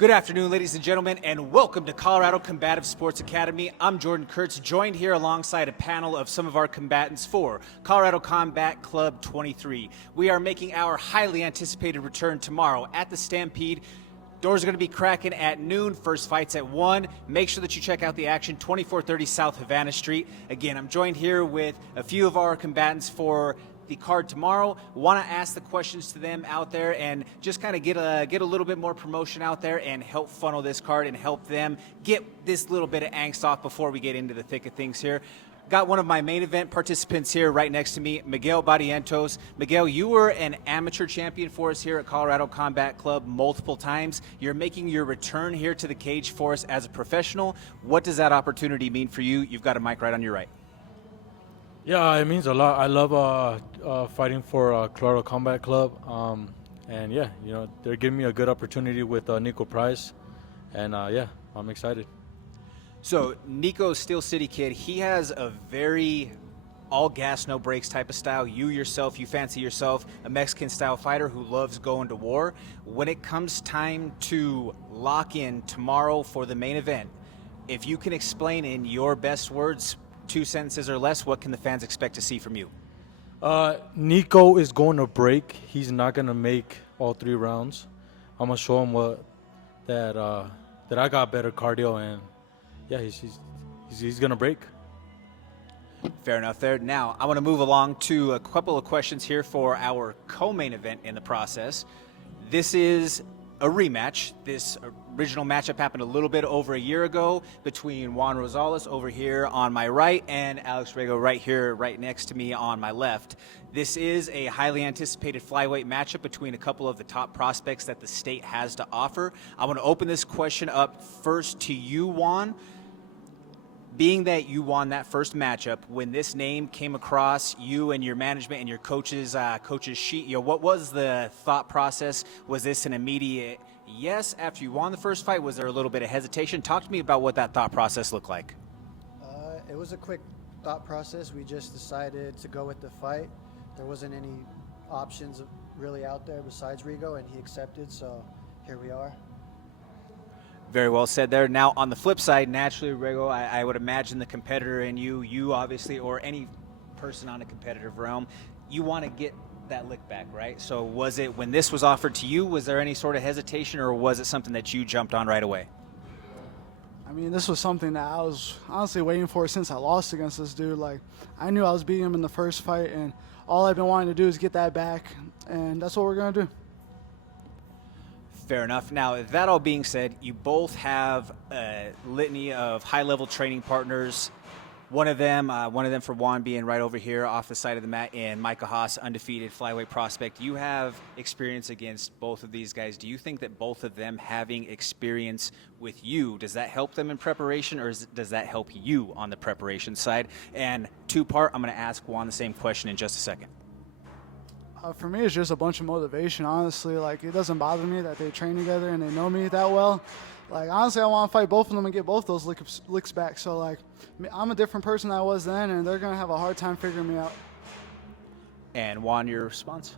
Good afternoon, ladies and gentlemen, and welcome to Colorado Combative Sports Academy. I'm Jordan Kurtz, joined here alongside a panel of some of our combatants for Colorado Combat Club 23. We are making our highly anticipated return tomorrow at the Stampede. Doors are going to be cracking at noon. First fight's at 1. Make sure that you check out the action, 2430 South Havana Street. Again, I'm joined here with a few of our combatants for the card tomorrow. Want to ask the questions to them out there and just kind of get a little bit more promotion out there and help funnel this card and help them get this little bit of angst off before we get into the thick of things here. Got one of my main event participants here right next to me, Miguel Barrientos. Miguel, you were an amateur champion for us here at Colorado Combat Club multiple times. You're making your return here to the cage for us as a professional. What does that opportunity mean for you? You've got a mic right on your right. Yeah, it means a lot. I love fighting for Colorado Combat Club, and yeah, you know, they're giving me a good opportunity with Nico Price, and yeah, I'm excited. So Nico's Steel City kid, he has a very all gas, no brakes type of style. You fancy yourself a Mexican style fighter who loves going to war. When it comes time to lock in tomorrow for the main event, if you can explain in your best words, 2 sentences or less, what can the fans expect to see from you? Nico is going to break. He's not going to make all 3 rounds. I'm going to show him that I got better cardio, and yeah, he's going to break. Fair enough there. Now, I want to move along to a couple of questions here for our co-main event in the process. This is a rematch. This original matchup happened a little bit over a year ago between Juan Rosales over here on my right and Alex Rego right here, right next to me on my left. This is a highly anticipated flyweight matchup between a couple of the top prospects that the state has to offer. I want to open this question up first to you, Juan. Being that you won that first matchup, when this name came across you and your management and your coach's sheet, you know, what was the thought process? Was this an immediate yes after you won the first fight? Was there a little bit of hesitation? Talk to me about what that thought process looked like. It was a quick thought process. We just decided to go with the fight. There wasn't any options really out there besides Rigo, and he accepted, so here we are. Very well said there. Now, on the flip side, naturally, Rego, I would imagine the competitor in you obviously, or any person on a competitive realm, you want to get that lick back, right? So was it, when this was offered to you, was there any sort of hesitation, or was it something that you jumped on right away? I mean, this was something that I was honestly waiting for since I lost against this dude. Like, I knew I was beating him in the first fight, and all I've been wanting to do is get that back, and that's what we're going to do. Fair enough. Now, that all being said, you both have a litany of high-level training partners. One of them for Juan being right over here off the side of the mat, and Micah Haas, undefeated flyweight prospect. You have experience against both of these guys. Do you think that both of them having experience with you, does that help them in preparation, or does that help you on the preparation side? And two-part, I'm going to ask Juan the same question in just a second. For me, it's just a bunch of motivation, honestly. Like, it doesn't bother me that they train together and they know me that well. Like, honestly, I want to fight both of them and get both those licks back. So, like, I'm a different person than I was then, and they're going to have a hard time figuring me out. And Juan, your response?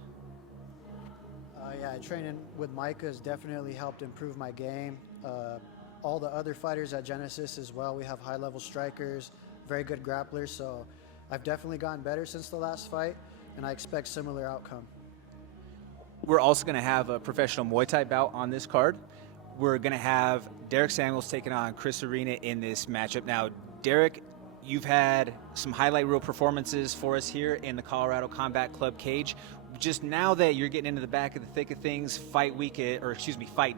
Yeah, training with Micah has definitely helped improve my game. All the other fighters at Genesis as well, we have high-level strikers, very good grapplers, so I've definitely gotten better since the last fight, and I expect similar outcome. We're also going to have a professional Muay Thai bout on this card. We're going to have Derek Samuels taking on Chris Arena in this matchup. Now, Derek, you've had some highlight reel performances for us here in the Colorado Combat Club cage. Just now that you're getting into the back of the thick of things, fight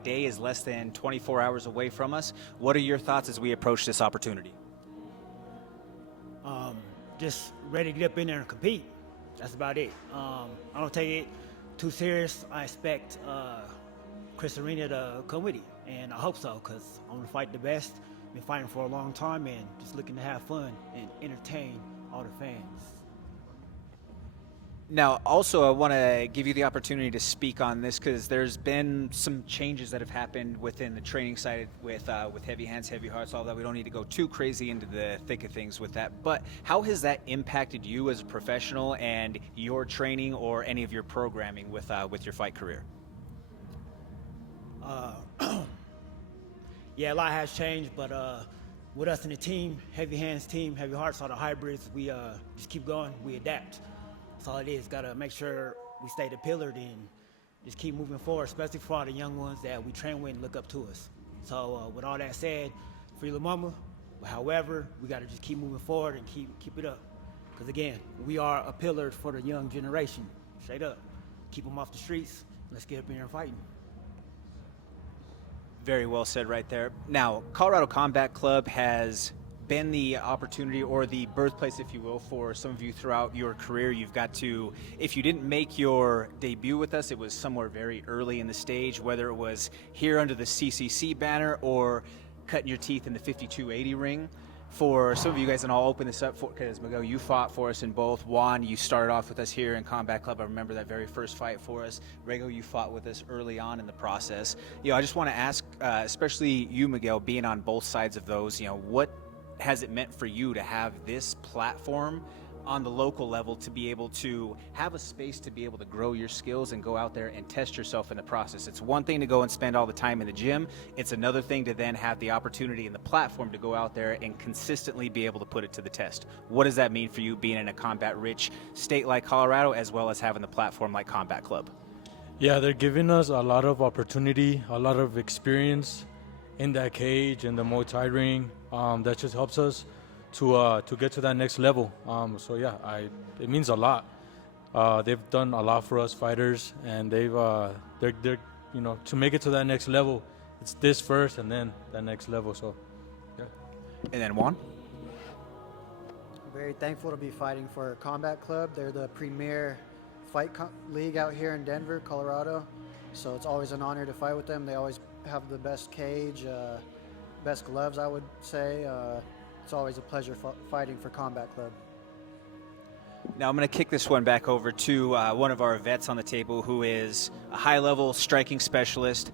day is less than 24 hours away from us. What are your thoughts as we approach this opportunity? Just ready to get up in there and compete. That's about it. I don't take it too serious. I expect Chris Arena to come with it, and I hope so, because I want to fight the best. Been fighting for a long time and just looking to have fun and entertain all the fans. Now, also, I want to give you the opportunity to speak on this, because there's been some changes that have happened within the training side with heavy hands, heavy hearts, all that. We don't need to go too crazy into the thick of things with that. But how has that impacted you as a professional and your training or any of your programming with your fight career? yeah, a lot has changed, but with us in the team, heavy hands team, heavy hearts, all the hybrids, we just keep going, we adapt. That's all it is. Got to make sure we stay the pillar and just keep moving forward, especially for all the young ones that we train with and look up to us. So with all that said, free La Mama, however, we got to just keep moving forward and keep it up. Because again, we are a pillar for the young generation, straight up. Keep them off the streets, let's get up in here and fighting. Very well said right there. Now, Colorado Combat Club has been the opportunity or the birthplace, if you will, for some of you throughout your career. You've got to, if you didn't make your debut with us, it was somewhere very early in the stage, whether it was here under the CCC banner or cutting your teeth in the 5280 ring. For some of you guys, and I'll open this up for, because Miguel, you fought for us in both. Juan, you started off with us here in Combat Club. I remember that very first fight for us. Rego, you fought with us early on in the process. I just want to ask, especially you, Miguel, being on both sides of those, what has it meant for you to have this platform on the local level to be able to have a space to be able to grow your skills and go out there and test yourself in the process? It's one thing to go and spend all the time in the gym. It's another thing to then have the opportunity and the platform to go out there and consistently be able to put it to the test. What does that mean for you being in a combat-rich state like Colorado, as well as having the platform like Combat Club? Yeah, they're giving us a lot of opportunity, a lot of experience in that cage, in the Muay Thai ring. That just helps us to get to that next level. So yeah, it means a lot. They've done a lot for us fighters, and they're to make it to that next level, it's this first and then that next level. So yeah. And then Juan? Very thankful to be fighting for Combat Club. They're the premier league out here in Denver, Colorado. So it's always an honor to fight with them. They always have the best cage, best gloves, I would say. It's always a pleasure fighting for Combat Club. Now I'm going to kick this one back over to one of our vets on the table, who is a high-level striking specialist.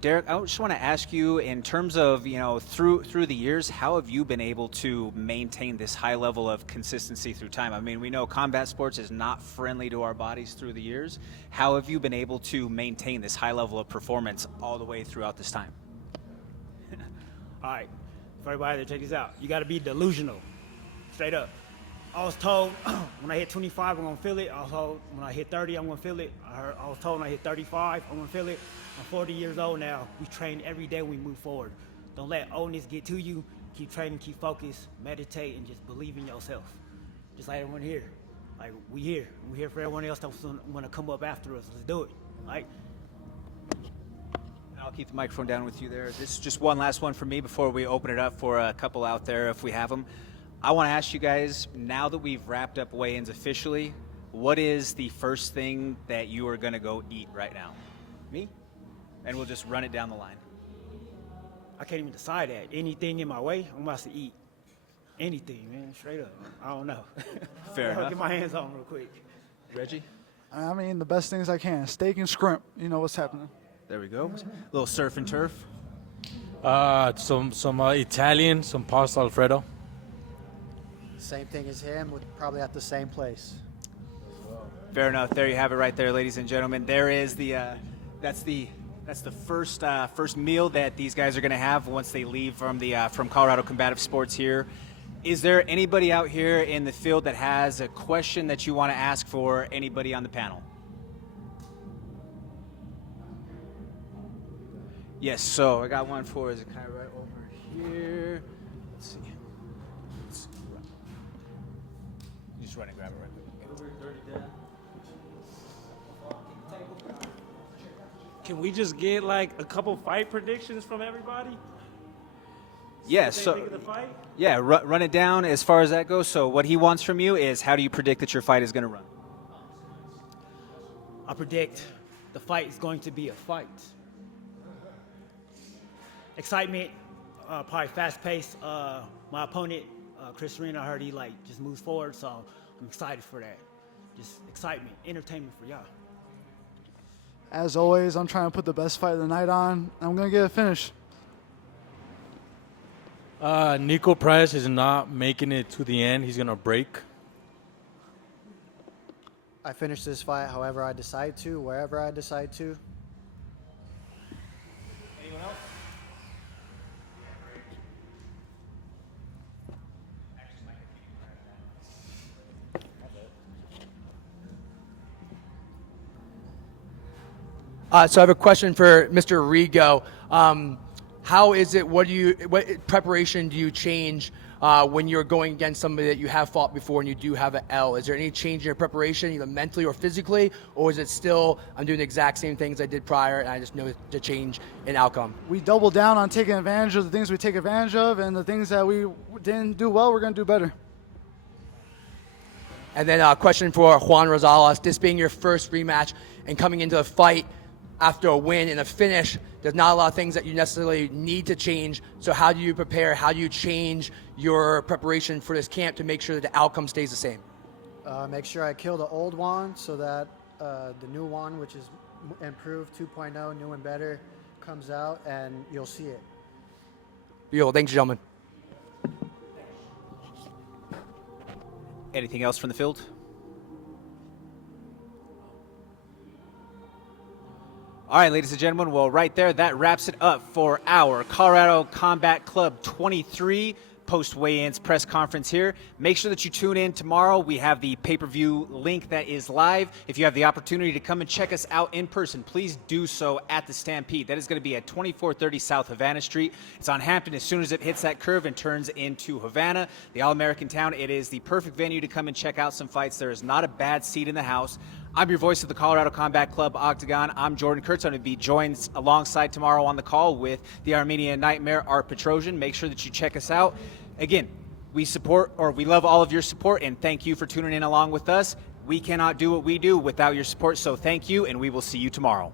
Derek, I just want to ask you, in terms of, through the years, how have you been able to maintain this high level of consistency through time? I mean, we know combat sports is not friendly to our bodies through the years. How have you been able to maintain this high level of performance all the way throughout this time? All right, for everybody that check this out, you got to be delusional, straight up. I was told when I hit 25, I'm going to feel it. I was told when I hit 30, I'm going to feel it. I was told when I hit 35, I'm going to feel it. I'm 40 years old now. We train every day when we move forward. Don't let oldness get to you. Keep training, keep focused, meditate, and just believe in yourself. Just like everyone here. Like, we here. We're here for everyone else that's want to come up after us. Let's do it. Like, I'll keep the microphone down with you there. This is just one last one for me before we open it up for a couple out there if we have them. I want to ask you guys, now that we've wrapped up weigh-ins officially, what is the first thing that you are going to go eat right now? Me? And we'll just run it down the line. I can't even decide that. Anything in my way, I'm about to eat. Anything, man, straight up. I don't know. Fair I'll enough. get my hands on real quick. Reggie? I mean, the best things I can. Steak and shrimp. You know what's happening. There we go. A little surf and turf. Some Italian, some pasta Alfredo. Same thing as him, probably at the same place. Fair enough. There you have it right there, ladies and gentlemen. There is that's the first meal that these guys are going to have once they leave from Colorado Combative Sports here. Is there anybody out here in the field that has a question that you want to ask for anybody on the panel? Yes, so I got one for Zakai right over here. Let's see. Just run and grab it right quick. Can we just get like a couple fight predictions from everybody? Yeah, What they so think of the fight? yeah, run it down as far as that goes. So what he wants from you is, how do you predict that your fight is going to run? I predict the fight is going to be a fight. Excitement, probably fast-paced. My opponent, Chris Arena, I heard he just moves forward, so I'm excited for that. Just excitement, entertainment for y'all. As always, I'm trying to put the best fight of the night on. I'm going to get a finish. Nico Price is not making it to the end. He's going to break. I finish this fight however I decide to, wherever I decide to. Anyone else? So I have a question for Mr. Rigo. How is it? What preparation do you change when you're going against somebody that you have fought before and you do have an L? Is there any change in your preparation, either mentally or physically, or is it still I'm doing the exact same things I did prior and I just know the change in outcome? We double down on taking advantage of the things we take advantage of, and the things that we didn't do well, we're going to do better. And then a question for Juan Rosales. This being your first rematch and coming into a fight after a win and a finish, there's not a lot of things that you necessarily need to change. So how do you prepare? How do you change your preparation for this camp to make sure that the outcome stays the same? Make sure I kill the old Juan so that the new Juan, which is improved 2.0, new and better, comes out and you'll see it. Beautiful. Thanks, gentlemen. Anything else from the field? All right, ladies and gentlemen, well, right there, that wraps it up for our Colorado Combat Club 23 post-weigh-ins press conference here. Make sure that you tune in tomorrow. We have the pay-per-view link that is live. If you have the opportunity to come and check us out in person, please do so at the Stampede. That is going to be at 2430 South Havana Street. It's on Hampton as soon as it hits that curve and turns into Havana, the All-American town. It is the perfect venue to come and check out some fights. There is not a bad seat in the house. I'm your voice of the Colorado Combat Club Octagon. I'm Jordan Kurtz. I'm going to be joined alongside tomorrow on the call with the Armenian Nightmare, Art Petrosian. Make sure that you check us out. Again, we love all of your support, and thank you for tuning in along with us. We cannot do what we do without your support, so thank you, and we will see you tomorrow.